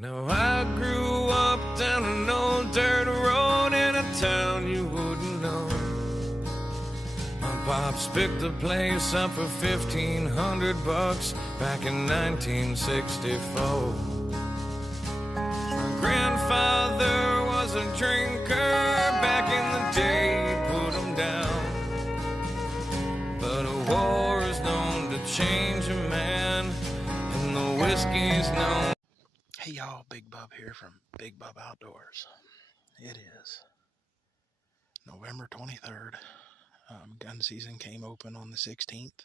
Now I grew up down an old dirt road in a town you wouldn't know. My pops picked the place up for $1,500 back in 1964. My grandfather was a drinker back in the day, he put him down. But a war is known to change a man, and the whiskey's known. Hey y'all, Big Bub here from Big Bub Outdoors. It is November 23rd. Gun season came open on the 16th.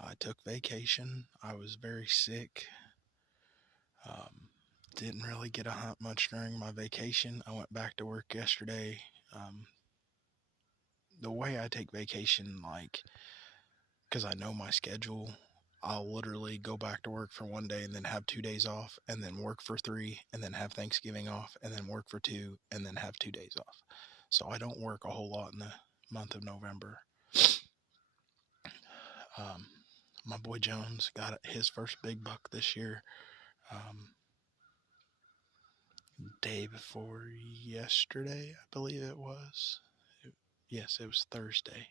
I took vacation. I was very sick. Didn't really get to hunt much during my vacation. I went back to work yesterday. The way I take vacation, because I know my schedule, I'll literally go back to work for 1 day and then have 2 days off, and then work for 3, and then have Thanksgiving off, and then work for 2, and then have 2 days off. So I don't work a whole lot in the month of November. My boy Jones got his first big buck this year. Day before yesterday, I believe it was. Yes, it was Thursday.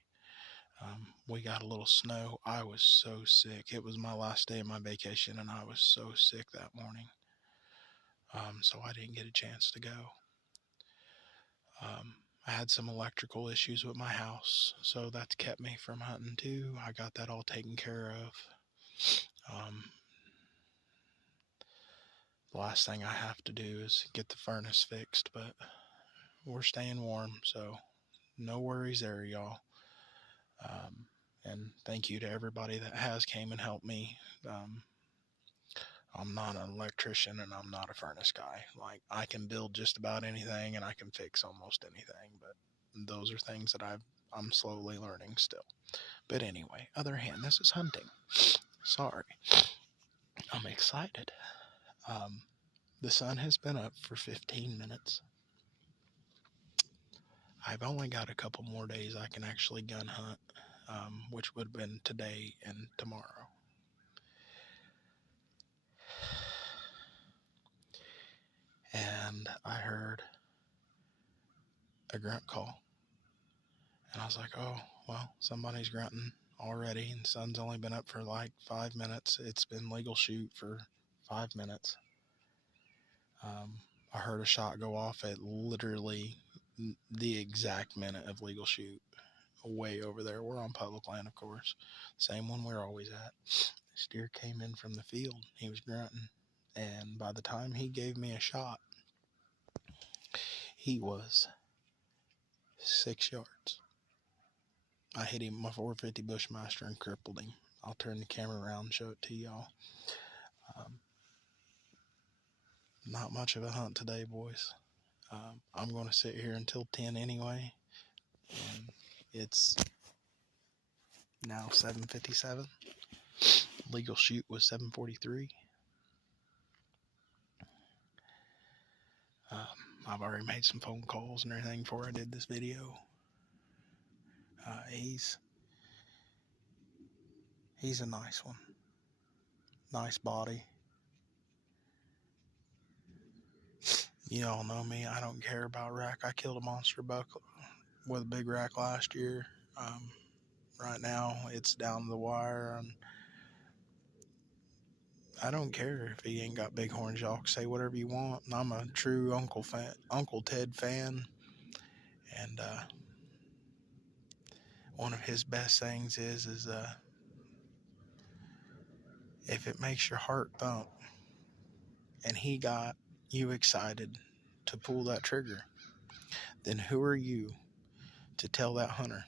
We got a little snow. I was so sick. It was my last day of my vacation, and I was so sick that morning. So I didn't get a chance to go. I had some electrical issues with my house, so that's kept me from hunting too. I got that all taken care of. The last thing I have to do is get the furnace fixed, but we're staying warm, so no worries there, y'all. And thank you to everybody that has came and helped me. I'm not an electrician and I'm not a furnace guy. I can build just about anything and I can fix almost anything, but those are things that I'm slowly learning still. But anyway, other hand, this is hunting. Sorry. I'm excited. The sun has been up for 15 minutes. I've only got a couple more days I can actually gun hunt, which would have been today and tomorrow. And I heard a grunt call. And I was like, oh, well, somebody's grunting already, and the sun's only been up for 5 minutes. It's been legal shoot for 5 minutes. I heard a shot go off at literally the exact minute of legal shoot, way over there. We're on public land, of course. Same one we're always at. This deer came in from the field. He was grunting. And by the time he gave me a shot, he was 6 yards. I hit him with my 450 Bushmaster and crippled him. I'll turn the camera around and show it to y'all. Not much of a hunt today, boys. I'm going to sit here until 10 anyway. And it's now 7:57. Legal shoot was 7:43. I've already made some phone calls and everything before I did this video. He's a nice one. Nice body. You all know me. I don't care about rack. I killed a monster buck with a big rack last year. Right now it's down to the wire, and I don't care if he ain't got big horns. Y'all can say whatever you want. And I'm a true Uncle Ted fan. And one of his best things is if it makes your heart thump and he got you excited to pull that trigger, then who are you to tell that hunter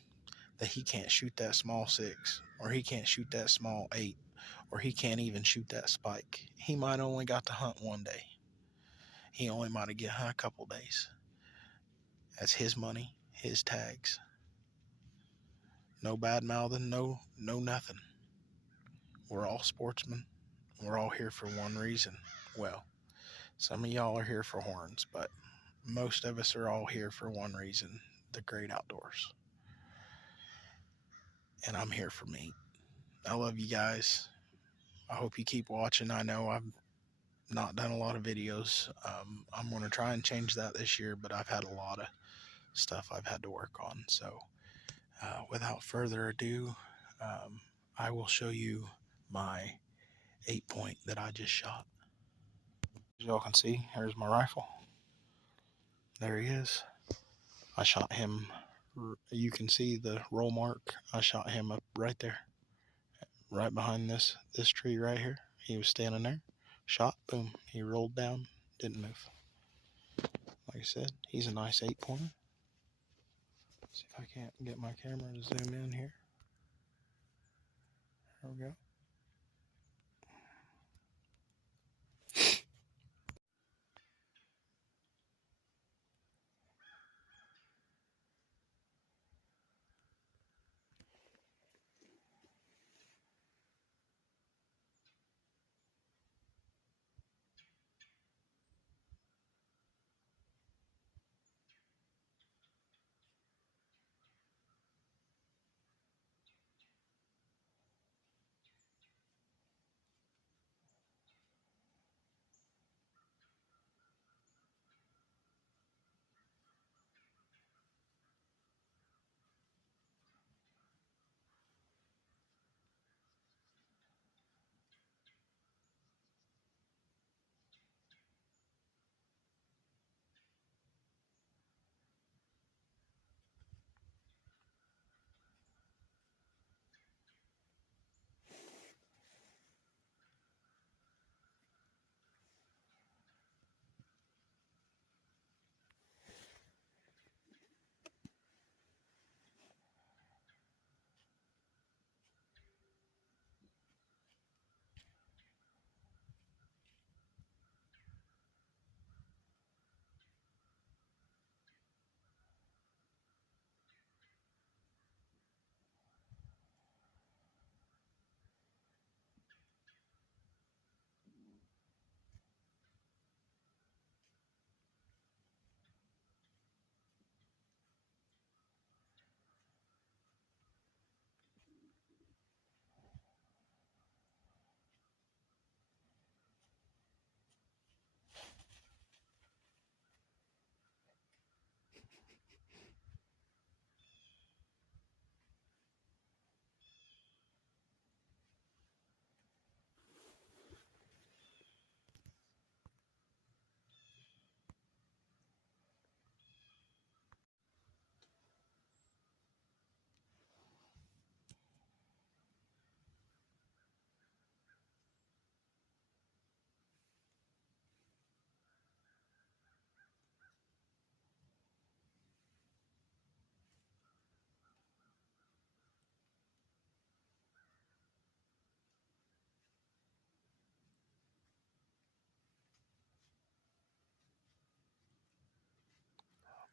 that he can't shoot that small 6, or he can't shoot that small 8, or he can't even shoot that spike? He might only got to hunt 1 day. He only might have get hunt a couple days. That's his money, his tags. No bad mouthing, no nothing. We're all sportsmen. We're all here for one reason. Well, some of y'all are here for horns, but most of us are all here for one reason: the great outdoors. And I'm here for meat. I love you guys. I hope you keep watching. I know not done a lot of videos. I'm going to try and change that this year, but I've had a lot of stuff I've had to work on. So without further ado, I will show you my 8-point that I just shot. As y'all can see, here's my rifle. There he is. I shot him. You can see the roll mark. I shot him up right there, right behind this tree right here. He was standing there. Shot, boom. He rolled down, didn't move. Like I said, he's a nice 8-pointer. See if I can't get my camera to zoom in here. There we go.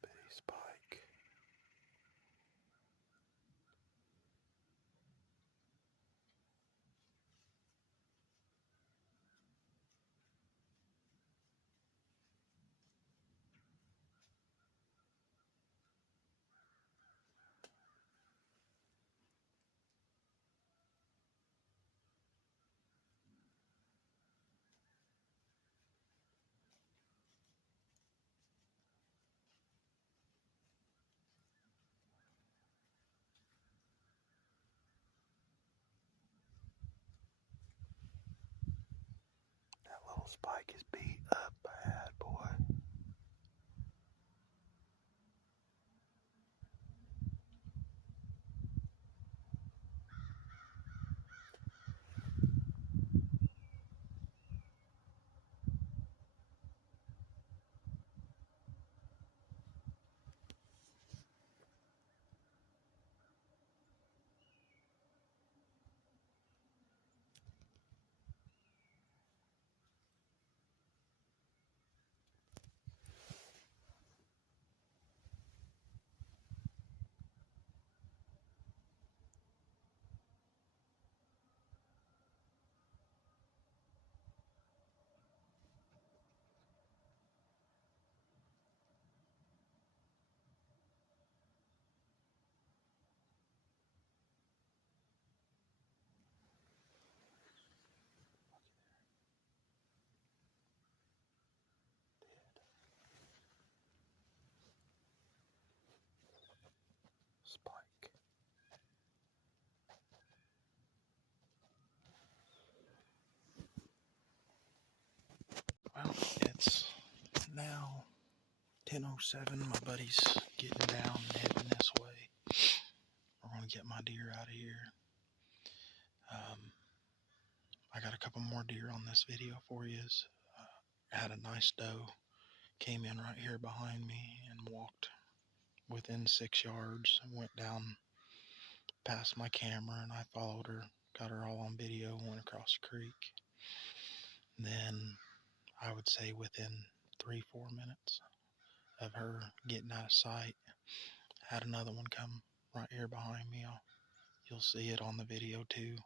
Bitty spike. That little spike is beat up bad, boy. 10:07. My buddy's getting down and heading this way. We're going to get my deer out of here. I got a couple more deer on this video for you. I had a nice doe. Came in right here behind me and walked within 6 yards. Went down past my camera and I followed her. Got her all on video. Went across the creek. Then I would say within 3-4 minutes of her getting out of sight, had another one come right here behind me. You'll see it on the video too.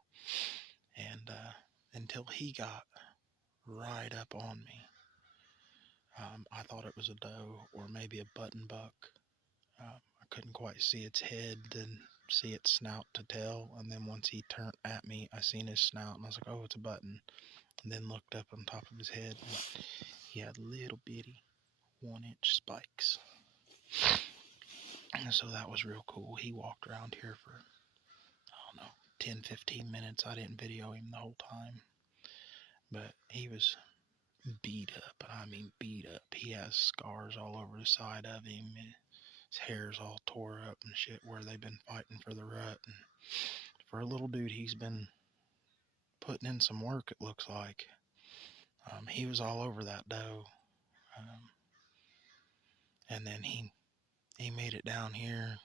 And until he got right up on me, I thought it was a doe or maybe a button buck. I couldn't quite see its head, then see its snout to tell. And then once he turned at me, I seen his snout and I was like, oh, it's a button. And then looked up on top of his head and he had little bitty 1-inch spikes. And so that was real cool. He walked around here for, I don't know, 10-15 minutes. I didn't video him the whole time. But he was beat up, and I mean beat up. He has scars all over the side of him. His hair's all tore up and shit where they've been fighting for the rut. And for a little dude, he's been putting in some work, it looks like. He was all over that doe. And then he made it down here,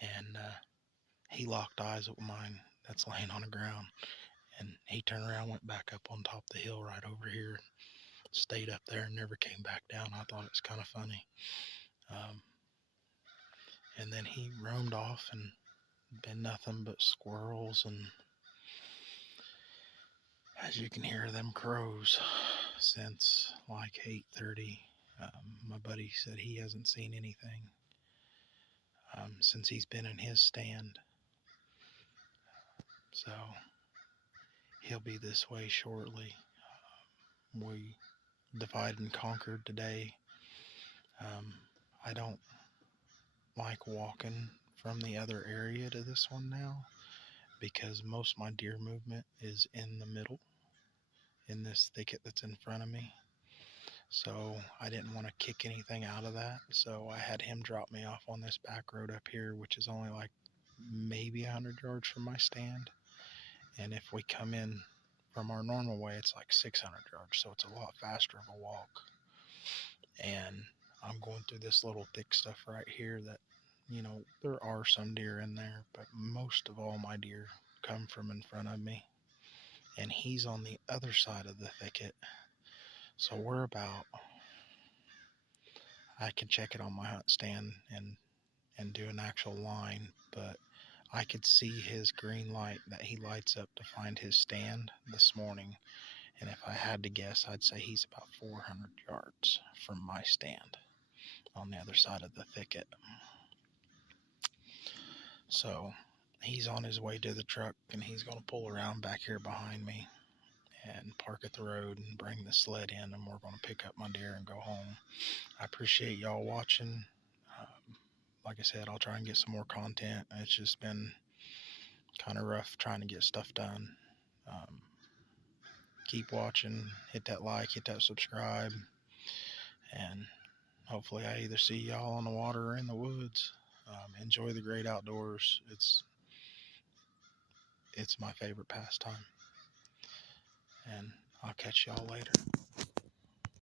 and he locked eyes with mine that's laying on the ground. And he turned around, went back up on top of the hill right over here, stayed up there and never came back down. I thought it was kind of funny. And then he roamed off and been nothing but squirrels, and as you can hear, them crows since like 8:30. My buddy said he hasn't seen anything since he's been in his stand. So he'll be this way shortly. We divided and conquered today. I don't like walking from the other area to this one now because most of my deer movement is in the middle, in this thicket that's in front of me. So I didn't want to kick anything out of that. So I had him drop me off on this back road up here, which is only like maybe 100 yards from my stand. And if we come in from our normal way, it's like 600 yards. So it's a lot faster of a walk. And I'm going through this little thick stuff right here that, you know, there are some deer in there, but most of all my deer come from in front of me. And he's on the other side of the thicket. So we're about, I can check it on my hunt stand and do an actual line, but I could see his green light that he lights up to find his stand this morning. And if I had to guess, I'd say he's about 400 yards from my stand on the other side of the thicket. So he's on his way to the truck, and he's going to pull around back here behind me and park at the road and bring the sled in, and we're going to pick up my deer and go home. I appreciate y'all watching. Like I said, I'll try and get some more content. It's just been kind of rough trying to get stuff done. Keep watching, hit that like, hit that subscribe, and hopefully I either see y'all on the water or in the woods. Enjoy the great outdoors. It's my favorite pastime. And I'll catch y'all later.